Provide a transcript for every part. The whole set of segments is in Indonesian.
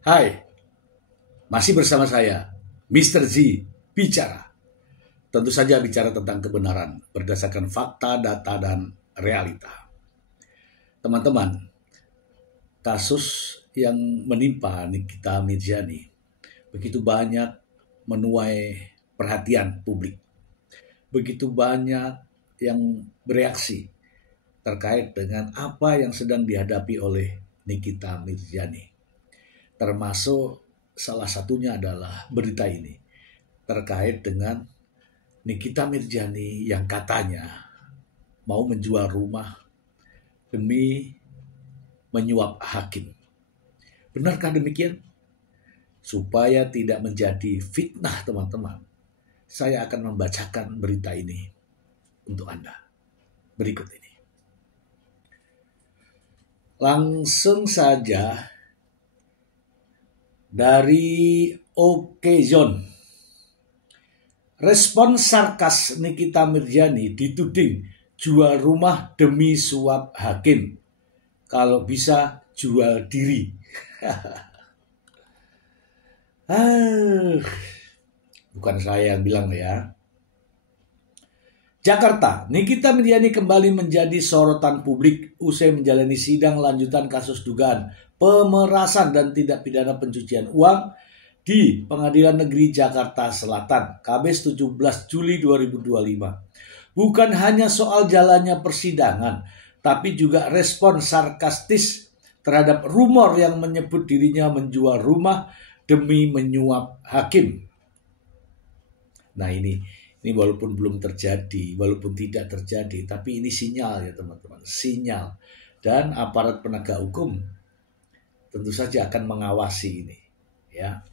Hai, masih bersama saya, Mr. Z, bicara. Tentu saja bicara tentang kebenaran, berdasarkan fakta, data, dan realita. Teman-teman, kasus yang menimpa Nikita Mirzani begitu banyak menuai perhatian publik. Begitu banyak yang bereaksi terkait dengan apa yang sedang dihadapi oleh Nikita Mirzani. Termasuk salah satunya adalah berita ini terkait dengan Nikita Mirzani yang katanya mau menjual rumah demi menyuap hakim. Benarkah demikian? Supaya tidak menjadi fitnah teman-teman, saya akan membacakan berita ini untuk Anda. Berikut ini. Langsung saja dari Okezone. Respon sarkas Nikita Mirzani dituding jual rumah demi suap hakim. Kalau bisa jual diri. Bukan saya yang bilang ya. Jakarta, Nikita Mirzani kembali menjadi sorotan publik usai menjalani sidang lanjutan kasus dugaan pemerasan dan tindak pidana pencucian uang di Pengadilan Negeri Jakarta Selatan, Kamis 17 Juli 2025. Bukan hanya soal jalannya persidangan, tapi juga respon sarkastis terhadap rumor yang menyebut dirinya menjual rumah demi menyuap hakim. Nah ini walaupun belum terjadi, walaupun tidak terjadi, tapi ini sinyal ya teman-teman, sinyal. Dan aparat penegak hukum tentu saja akan mengawasi ini, ya.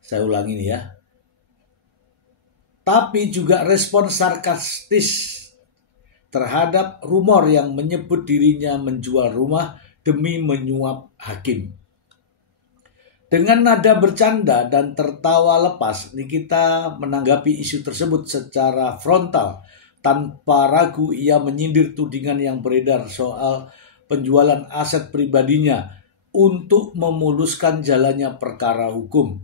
Saya ulangi ini ya. Tapi juga respon sarkastis terhadap rumor yang menyebut dirinya menjual rumah demi menyuap hakim. Dengan nada bercanda dan tertawa lepas, Nikita menanggapi isu tersebut secara frontal. Tanpa ragu ia menyindir tudingan yang beredar soal penjualan aset pribadinya untuk memuluskan jalannya perkara hukum.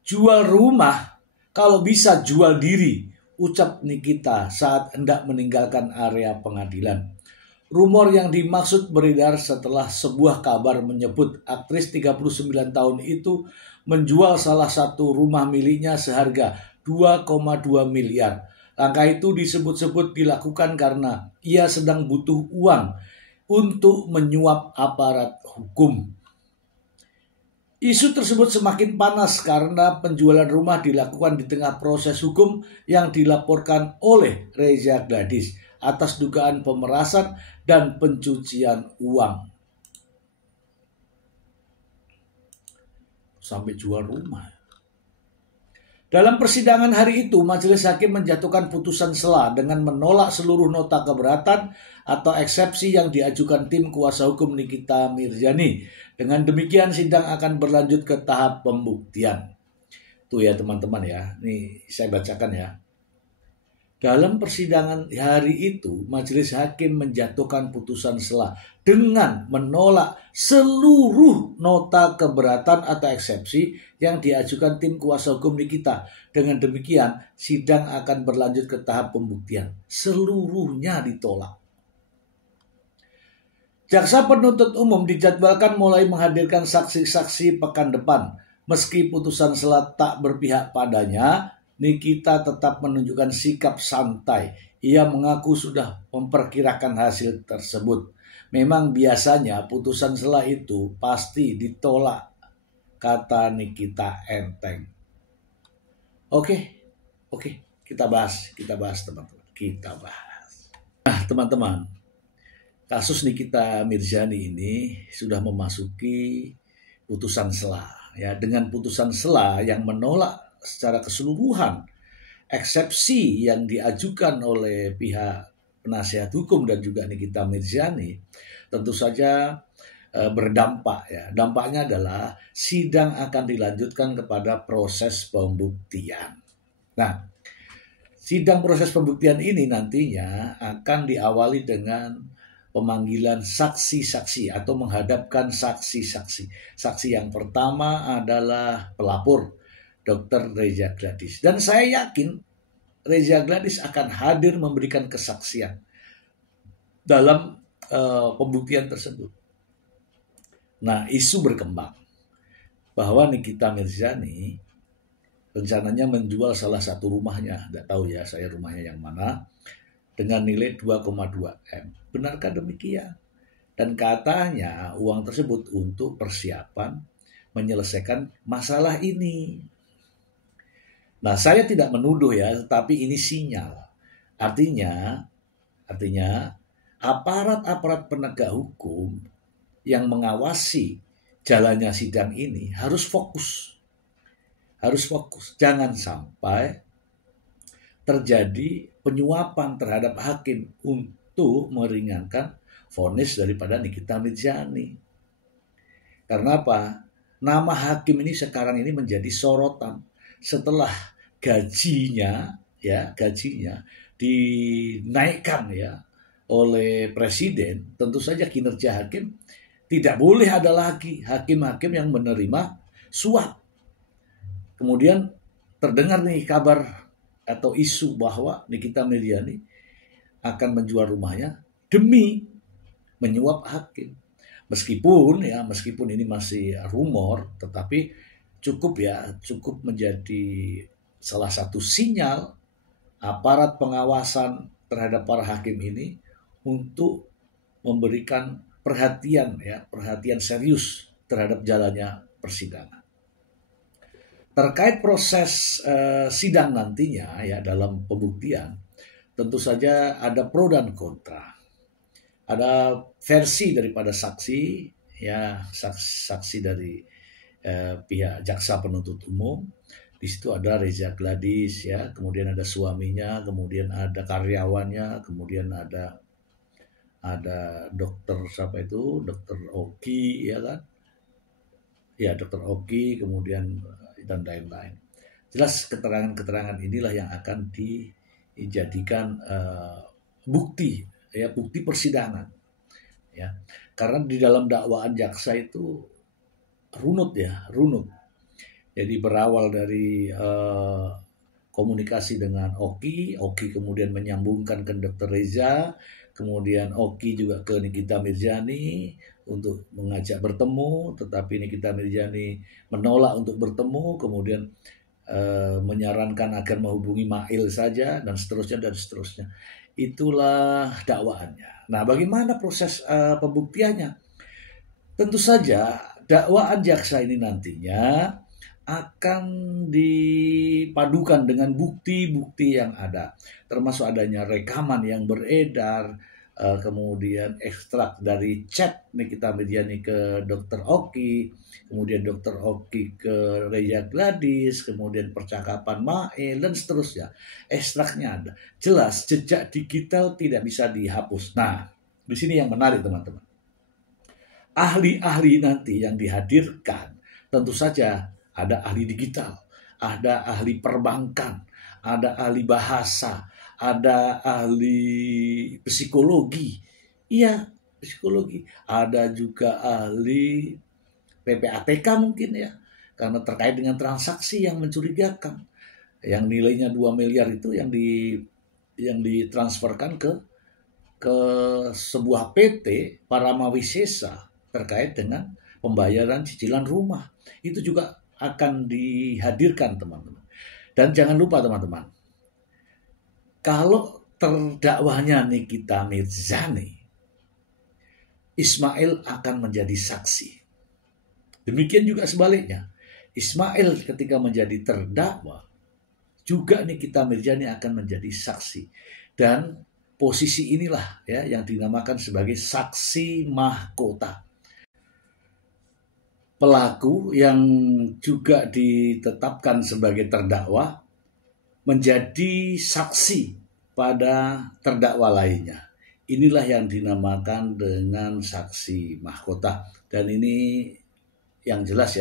Jual rumah, kalau bisa jual diri, ucap Nikita saat hendak meninggalkan area pengadilan. Rumor yang dimaksud beredar setelah sebuah kabar menyebut aktris 39 tahun itu menjual salah satu rumah miliknya seharga 2,2 miliar. Langkah itu disebut-sebut dilakukan karena ia sedang butuh uang untuk menyuap aparat hukum. Isu tersebut semakin panas karena penjualan rumah dilakukan di tengah proses hukum yang dilaporkan oleh Reza Gladys atas dugaan pemerasan dan pencucian uang. Sampai jual rumah. Dalam persidangan hari itu, majelis hakim menjatuhkan putusan sela dengan menolak seluruh nota keberatan atau eksepsi yang diajukan tim kuasa hukum Nikita Mirzani. Dengan demikian, sidang akan berlanjut ke tahap pembuktian. Tuh ya teman-teman ya, nih saya bacakan ya. Dalam persidangan hari itu, majelis hakim menjatuhkan putusan sela dengan menolak seluruh nota keberatan atau eksepsi yang diajukan tim kuasa hukum Nikita. Dengan demikian, sidang akan berlanjut ke tahap pembuktian. Seluruhnya ditolak. Jaksa penuntut umum dijadwalkan mulai menghadirkan saksi-saksi pekan depan. Meski putusan sela tak berpihak padanya, Nikita tetap menunjukkan sikap santai. Ia mengaku sudah memperkirakan hasil tersebut. Memang biasanya putusan sela itu pasti ditolak, kata Nikita enteng. Oke, kita bahas teman-teman. Kita bahas. Nah teman-teman, kasus Nikita Mirzani ini sudah memasuki putusan sela. Ya, dengan putusan sela yang menolak secara keseluruhan eksepsi yang diajukan oleh pihak penasihat hukum dan juga Nikita Mirzani, tentu saja berdampak ya. Dampaknya adalah sidang akan dilanjutkan kepada proses pembuktian. Nah, sidang proses pembuktian ini nantinya akan diawali dengan pemanggilan saksi-saksi atau menghadapkan saksi-saksi. Saksi yang pertama adalah pelapor, Dr. Reza Gladys. Dan saya yakin Reza Gladys akan hadir memberikan kesaksian dalam pembuktian tersebut. Nah, isu berkembang bahwa Nikita Mirzani rencananya menjual salah satu rumahnya, tidak tahu ya saya rumahnya yang mana, dengan nilai 2,2 M. Benarkah demikian? Dan katanya uang tersebut untuk persiapan menyelesaikan masalah ini. Nah, saya tidak menuduh ya, tapi ini sinyal. Artinya aparat-aparat penegak hukum yang mengawasi jalannya sidang ini harus fokus. Jangan sampai terjadi penyuapan terhadap hakim untuk meringankan vonis daripada Nikita Mirzani. Karena apa? Nama hakim ini sekarang ini menjadi sorotan setelah gajinya dinaikkan ya oleh presiden. Tentu saja kinerja hakim tidak boleh ada lagi hakim-hakim yang menerima suap. Kemudian terdengar nih kabar atau isu bahwa Nikita Mirzani akan menjual rumahnya demi menyuap hakim. Meskipun ini masih rumor, tetapi cukup menjadi salah satu sinyal aparat pengawasan terhadap para hakim ini untuk memberikan perhatian serius terhadap jalannya persidangan. Terkait proses sidang nantinya ya dalam pembuktian, tentu saja ada pro dan kontra. Ada versi daripada saksi dari pihak jaksa penuntut umum. Di situ ada Reza Gladys ya, kemudian ada suaminya, kemudian ada karyawannya, kemudian ada dokter dokter Oki ya kan? Ya, dokter Oki, kemudian dan lain-lain. Jelas keterangan-keterangan inilah yang akan dijadikan bukti persidangan ya, karena di dalam dakwaan jaksa itu runut. Jadi berawal dari komunikasi dengan Oki kemudian menyambungkan ke Dr. Reza, kemudian Oki juga ke Nikita Mirzani untuk mengajak bertemu, tetapi Nikita Mirzani menolak untuk bertemu, kemudian menyarankan agar menghubungi Mail saja dan seterusnya. Itulah dakwaannya. Nah, bagaimana proses pembuktiannya? Tentu saja dakwaan jaksa ini nantinya akan dipadukan dengan bukti-bukti yang ada, termasuk adanya rekaman yang beredar, kemudian ekstrak dari chat Nikita Mirzani ke Dr. Oki, kemudian Dr. Oki ke Reza Gladys, kemudian percakapan Mail dan seterusnya. Ekstraknya ada. Jelas jejak digital tidak bisa dihapus. Nah, di sini yang menarik teman-teman. Ahli-ahli nanti yang dihadirkan tentu saja ada ahli digital, ada ahli perbankan, ada ahli bahasa, ada ahli psikologi. Iya, psikologi. Ada juga ahli PPATK mungkin ya, karena terkait dengan transaksi yang mencurigakan. Yang nilainya 2 miliar itu yang ditransferkan ke sebuah PT Paramawisesa terkait dengan pembayaran cicilan rumah. Itu juga akan dihadirkan teman-teman. Dan jangan lupa teman-teman, kalau terdakwanya Nikita Mirzani, Ismail akan menjadi saksi. Demikian juga sebaliknya. Ismail ketika menjadi terdakwa, juga Nikita Mirzani akan menjadi saksi. Dan posisi inilah ya yang dinamakan sebagai saksi mahkota. Pelaku yang juga ditetapkan sebagai terdakwa menjadi saksi pada terdakwa lainnya. Inilah yang dinamakan dengan saksi mahkota. Dan ini yang jelas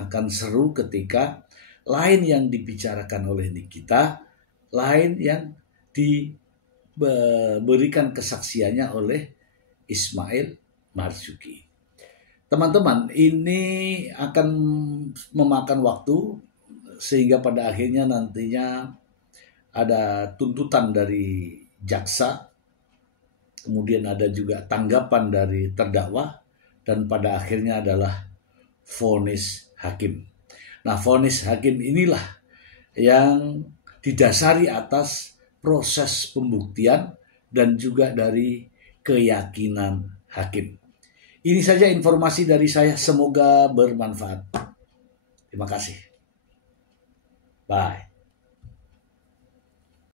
akan seru ketika lain yang dibicarakan oleh Nikita, lain yang diberikan kesaksiannya oleh Ismail Marzuki. Teman-teman, ini akan memakan waktu sehingga pada akhirnya nantinya ada tuntutan dari jaksa, kemudian ada juga tanggapan dari terdakwa, dan pada akhirnya adalah vonis hakim. Nah, vonis hakim inilah yang didasari atas proses pembuktian dan juga dari keyakinan hakim. Ini saja informasi dari saya, semoga bermanfaat. Terima kasih. Bye.